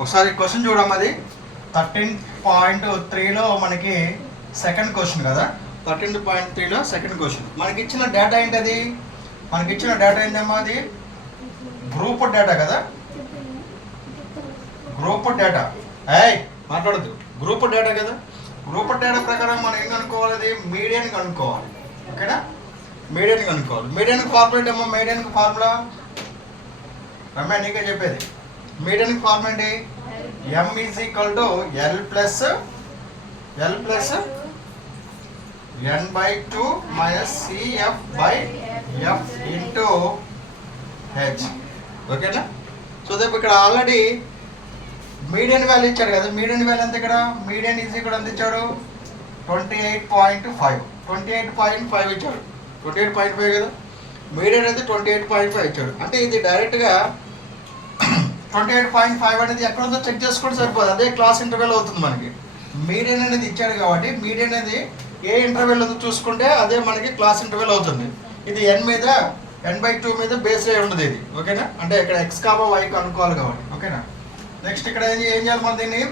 ఒకసారి క్వశ్చన్ చూడమ్మది 13.3లో మనకి second question కదా. 13.3లో సెకండ్ క్వశ్చన్. మనకి ఇచ్చిన డేటా ఏంటది? మనకి ఇచ్చిన డేటా ఏంటమ్మా? అది గ్రూప్ డేటా కదా. గ్రూప్ డేటా మాట్లాడద్దు. గ్రూప్ డేటా కదా. గ్రూప్ డేటా ప్రకారం మనం ఏం కనుక్కోవాలి? అది మీడియన్ కనుక్కోవాలి. ఓకేనా? మీడియన్ కనుక్కోవాలి. మీడియన్ ఫార్ములా ఏమో, మీడియన్ ఫార్ములా రమ్య నీకే చెప్పేది. మీడియన్ ఫార్ములా ఏంటి? M is equal to L plus N/2 minus CF/F into H. ఓకేనా? సో రేపు ఇక్కడ ఆల్రెడీ మీడియన్ వాల్యూ ఇచ్చాడు కదా. మీడియన్ వాల్యూ ఎంత ఇక్కడ? మీడియన్ ఈజ్ ఈక్వల్ ఎంత ఇచ్చాడు? 28.5. 28.5 ఇచ్చాడు. 28.5 కదా. మీడియన్ అయితే 28.5 ఇచ్చాడు. అంటే ఇది డైరెక్ట్గా 28.5 అనేది ఎక్కడ ఉందో చెక్ చేసుకుంటే సరిపోదు. అదే క్లాస్ ఇంటర్వెల్ అవుతుంది మనకి. మీడియన్ అనేది ఇచ్చాడు కాబట్టి మీడియన్ అనేది ఏ ఇంటర్వెల్ ఉందో చూసుకుంటే అదే మనకి క్లాస్ ఇంటర్వెల్ అవుతుంది. ఇది N/2 మీద బేస్ అయి ఉండదు ఇది. ఓకేనా? అంటే ఇక్కడ X, Y కనుక్కోవాలి కాబట్టి. ఓకేనా? నెక్స్ట్ ఇక్కడ ఏం చేయాలి మనం దీన్ని?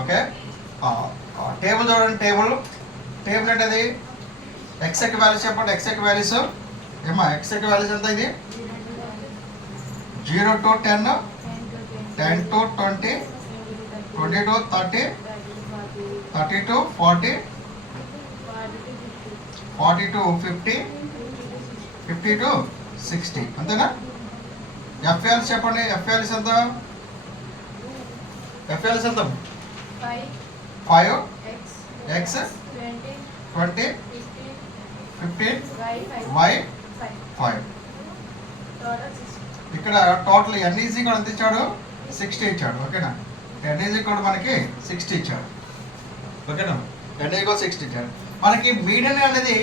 ఓకే, టేబుల్ చూడండి. టేబుల్ అంటే అది X యొక్క వాల్యూస్ చెప్పండి. X యొక్క వాల్యూస్ ఏమా? X యొక్క వాల్యూస్ ఎంత? ఇది 0 to 10, 10 to 20, 20 to 30, 30 to 40, 40 to 50, 50 to 60. అంతేనా? F వాల్యూస్ చెప్పండి. F వాల్యూస్ ఎంత? F వాల్యూస్ ఎంత? 5, X 20, 15, Y 5. ఇక్కడ టోటల్ N ఈజ్ ఈక్వల్ ఎంత ఇచ్చాడు? 60 ఇచ్చాడు. ఓకేనా? N ఈజ్ ఈక్వల్ మనకి 60 ఇచ్చాడు. ఓకేనా? N ఈక్వల్ 60 ఇచ్చాడు. మనకి మీడియన్ అనేది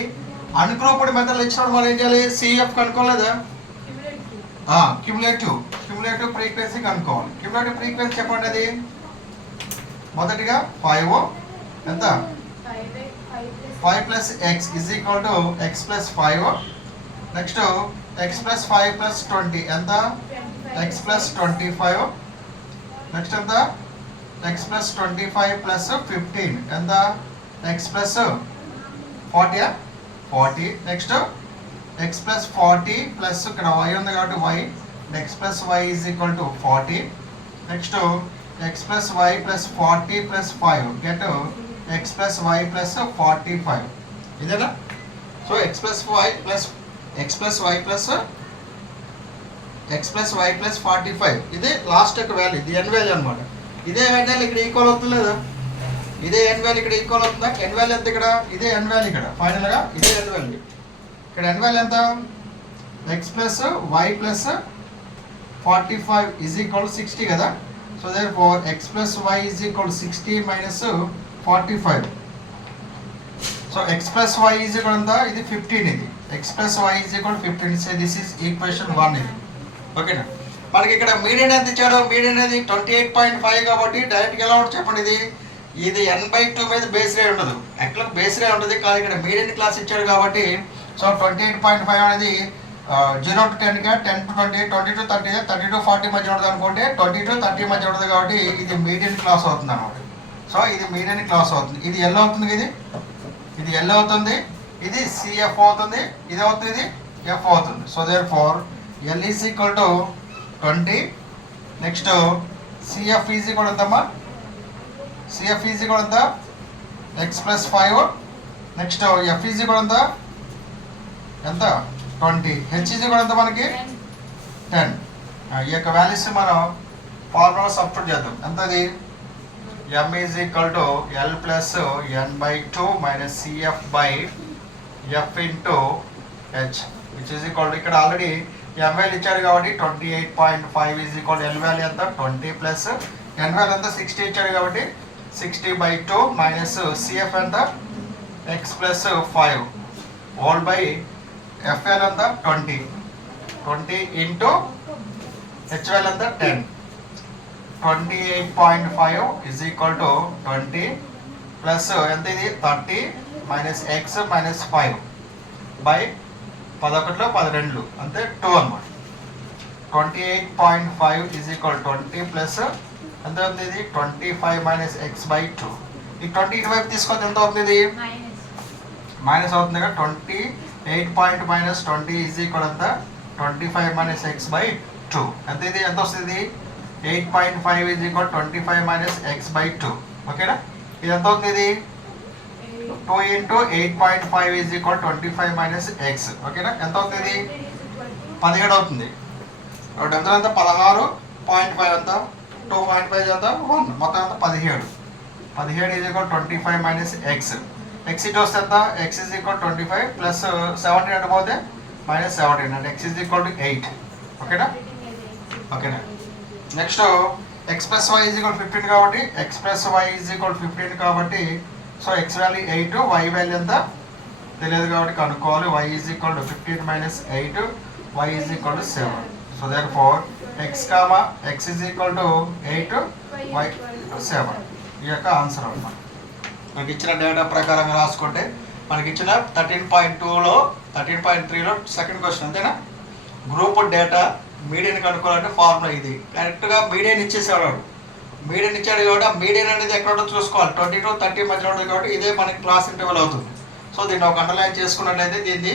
అన్గ్రూప్డ్ మెథడ్ ఇచ్చినప్పుడు మనం ఏం చేయాలి? CF కనుక్కోలేదా? క్యుములేటివ్ ఫ్రీక్వెన్సీ కనుక్కోవాలి. క్యుములేటివ్ ఫ్రీక్వెన్సీ చెప్పండి. అది మొదటిగా 5 ఎంత? 5 plus X is equal to X plus 5. Next X plus 5 plus 20 ఎంత? X plus 25. నెక్స్ట్ ఎంత? X ప్లస్ 25 ప్లస్ 15 ఎంత? X plus 40. Next X plus 40 plus ఇక్కడ Y ఉంది కాబట్టి Y. X plus Y is equal to 40. Next X plus Y plus 40 plus 5 get X plus Y plus 45. ఇదేనా? So X plus Y plus 45 ఇది last యొక్క value. ఇది N value అనమాట. ఇదే N value ఇక్కడ ఈక్వల్ అవుతుంది లేదా? ఇదే N వాల్యూ ఇక్కడ ఈక్వల్ అవుతుందా? N వాల్యూ ఎంత ఇక్కడ? ఇదే N వాల్యూ ఇక్కడ. ఫైనల్గా ఇదే N వాల్యూ. ఇక్కడ N వాల్యూ ఎంత? X plus Y plus 45 is equal 60 కదా. So therefore X plus Y is equal 60 minus 45. So X plus Y is equal ఎంత? ఇది 15. ఇది X plus Y is equal 15. So this is equation 1 ఇది. ఓకేనా? మనకి ఇక్కడ median ఎంత ఇచ్చాడు? మీడియన్ అనేది 28.5 కాబట్టి డైరెక్ట్గా ఎలా ఉంటుంది చెప్పండి. ఇది N/2 మీద బేస్ రే ఉండదు. యాక్చువల్గా బేస్ రే ఉంటుంది కానీ ఇక్కడ మీడియన్ క్లాస్ ఇచ్చాడు కాబట్టి సో 28.5 అనేది 0 to 10 గా 10 to 20, 20 to 30, 30 to 40 మధ్య ఉంటుంది అనుకుంటే 20 to 30 మధ్య ఉంటుంది కాబట్టి ఇది మీడియన్ క్లాస్ అవుతుంది అన్నమాట. సో ఇది మీడియన్ క్లాస్ అవుతుంది. ఇది L అవుతుంది. ఇది L అవుతుంది. ఇది CF అవుతుంది. ఇది అవుతుంది. ఇది F అవుతుంది. So therefore L is equal to 20. Next CF is equal ఎంతమ్మా? CF ఈజ్ ఈక్వల్ ఎంత? X plus 5. Next F is equal ఎంత? 20. H ఈజ్ ఈక్వల్ ఎంత మనకి? 10. ఈ యొక్క వాల్యూస్ మనం ఫార్ములా సబ్స్టిట్యూట్ చేద్దాం. ఎంతది? M is equal to L plus N/2 minus CF/F into H which is equal to ఇక్కడ ఆల్రెడీ M వాల్యూ ఇచ్చారు కాబట్టి 28.5 ఈజ్ ఈక్వల్ L వాల్యూ ఎంత? 20 ప్లస్ N వాల్యూ ఎంత? 60 ఇచ్చాడు కాబట్టి 60/2 మైనస్ CF ఎంత? X plus 5 whole by F value ఎంత? 20 into H value ఎంత? 10. 28.5 ఈజ్ ఈక్వల్ టు 20 ప్లస్ ఎంత? ఇది 30 మైనస్ X మైనస్ 5 బై 11 12 అంతే 2 అనమాట. 28.5 ఈజ్ ఈక్వల్ 20 ప్లస్ ఎంత అవుతుంది ఇది 25 మైనస్ ఎక్స్ బై 2. ఈ 20 ఇటువైపు తీసుకొస్తే ఎంత అవుతుంది ఇది మైనస్ అవుతుంది కదా. 28 మైనస్ 20 ఈజ్ ఈక్వల్ ఎంత 25 మైనస్ ఎక్స్ బై 2. ఎంత ఇది ఎంత వస్తుంది 8.5 is equal 25 minus X by 2. ఓకేనా. ఇది ఎంత అవుతుంది ఇది 2 into 8.5 is equal 25 minus X. ఓకేనా. ఎంత అవుతుంది ఇది 17 అవుతుంది. ఎంత ఎంత 16.5 ఎంత 2.5 ఎంత 1 మొత్తం ఎంత 17. 17 is equal 25 minus X. X ఇటు వస్తే ఎంత ఎక్స్ ఈజ్ ఈక్వల్ 25 ప్లస్ 17 అంటే పోతే మైనస్ 17 అంటే ఎక్స్ ఈజ్ ఈక్వల్ టు 8. ఓకేనా. ఓకేనా. Next x plus y is equal 15 కాబట్టి x plus y is equal 15 కాబట్టి so x value 8 y value ఎంత తెలియదు కాబట్టి కనుక్కోవాలి. Y is equal to 15 minus 8 y is equal to 7. So therefore x comma x is equal to 8 y 7 ఈ యొక్క answer అన్నమాట. మనకి ఇచ్చిన డేటా ప్రకారంగా రాసుకుంటే మనకి ఇచ్చిన 13.2లో 13.3లో సెకండ్ క్వశ్చన్ అంతేనా. గ్రూప్ డేటా మీడియన్ కనుక్కోవాలంటే ఫార్ములా ఇది. కరెక్ట్గా మీడియన్ ఇచ్చేసేవాడు. మీడియన్ ఇచ్చాడు కాబట్టి ఆ మీడియన్ అనేది ఎక్కడ ఉంటుందో చూసుకోవాలి. 20 to 30 మధ్యలో ఉంటుంది కాబట్టి ఇదే మనకి క్లాస్ ఇంటర్వెల్ అవుతుంది. సో దీన్ని ఒక అండర్లైన్ చేసుకున్నట్లయితే దీని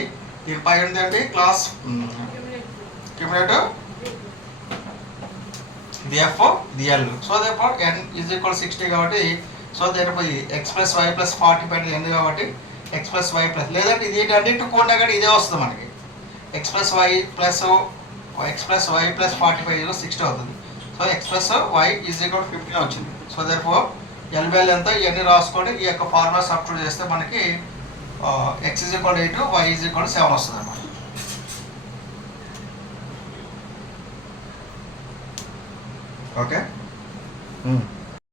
పై ఉంది అంటే క్లాస్ క్యూములేటివ్ ఇది ఎఫ్ ఇది L. So therefore N is equal 60 కాబట్టి సో దేనిపోయి ఎక్స్ ప్లస్ వై ప్లస్ 40 పైన ఎన్ కాబట్టి ఎక్స్ ప్లస్ వై ప్లస్ లేదంటే ఇది అన్నింటి కూడా కానీ ఇదే వస్తుంది మనకి. ఎక్స్ ప్లస్ వై ప్లస్ 45 60 అవుతుంది. So x plus y is equal 15 వచ్చింది. సో దేర్ఫోర్ ఎల్ వాల్యూ ఎంత ఇవన్నీ రాసుకొని ఈ యొక్క ఫార్ములా సబ్స్టిట్యూట్ చేస్తే మనకి x is equal 8 y is equal 7 వస్తుంది అన్నమాట. ఓకే.